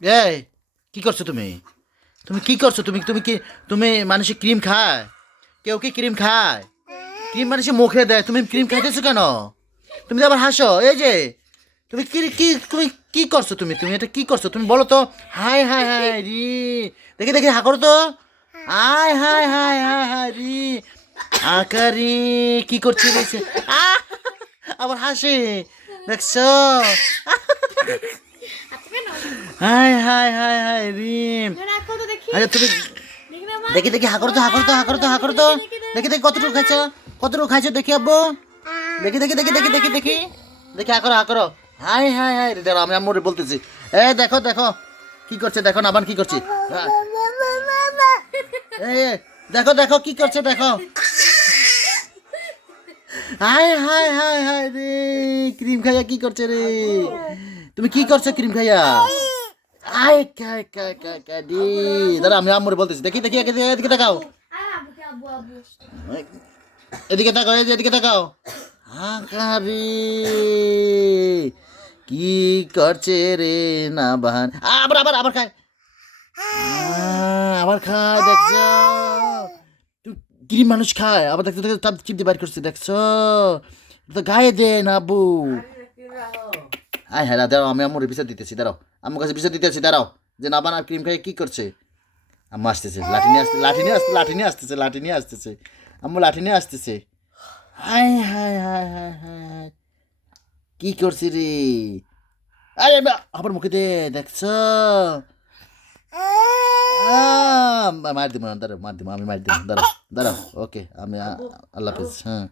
এই কি করছো তুমি? তুমি কি করছো? তুমি মানুষে ক্রিম খায়? কেউ কি ক্রিম খায়? ক্রিম মানুষে মুখে দেয়, তুমি ক্রিম খাইতেছো কেন? তুমি তো আবার হাসো। এই যে তুমি কি করছো? তুমি এটা কি করছো? তুমি বলো তো। হাই হাই হাই রি, দেখি দেখি হা করো তো। High hi hi hi high রি, আকারি কি করছে রে সে? আহ! আবার হাসে, দেখছো? Hi hi hi hi Rim. রাখো তো দেখি। আরে তুমি দেখি না মা। দেখি দেখি হা করো তো, হা করো তো, হা করো তো, হা করো তো। দেখি দেখি কতটুকু খাইছো, কতটুকু খাইছো দেখি আব্বু। দেখি দেখি দেখি দেখি দেখি দেখি দেখি হা করো, হা করো। হাই হাই হাই রে, দাঁড়াও আমি আম্মুরে বলতেছি। এ দেখো দেখো কি করছে, দেখো না আবার কি করছে। এই এই, দেখো দেখো কি করছে দেখো। হাই হাই হাই হাই রে, ক্রিম খাইয়া কি করছে রে? তুমি কি করছো ক্রিম খাইয়া? আয় কায় কায় কায় কায় দি, দাঁড়া আমি আম্মুরে বলতেছি। দেখি দেখি এদিকে এদিকে তাকাও, আব্বুকে আব্বু আব্বু। এদিকে তাকাও, এই যে এদিকে তাকাও। আকারে কি করছে রে না বাহান। আবার আবার আবার খায়। আবার খায়, দেখছো? তুই ক্রিম মানুষ খায়, আবার দেখতে দেখতে তার চিমটি বাইর করছে, দেখছো? এটা তো গায়ে দে না আব্বু। আয় হ্যাঁ দাঁড়াও আমি আম্মুর বিচার দিতেছি, দাঁড়াও আম্মুর কাছে বিচার দিতেছি, দাঁড়াও। যে না বানা ক্রিম খাই কি করছে। আম্মু আসতেছে, লাঠি নিয়ে আসতে, লাঠি নিয়ে আসতে, লাঠি নিয়ে আসতেছে, লাঠি নিয়ে আসতেছে। আম্মু লাঠি নিয়ে আসতেছে। High hi hi hi high, কি করছি রে? আরে আবার মুখে দে, দেখছ? মার দিব না, দাঁড়াও মার দিব, আমি মার দিব, দাঁড়াও দাঁড়াও। ওকে আমি আল্লাহ হাফিজ। হ্যাঁ।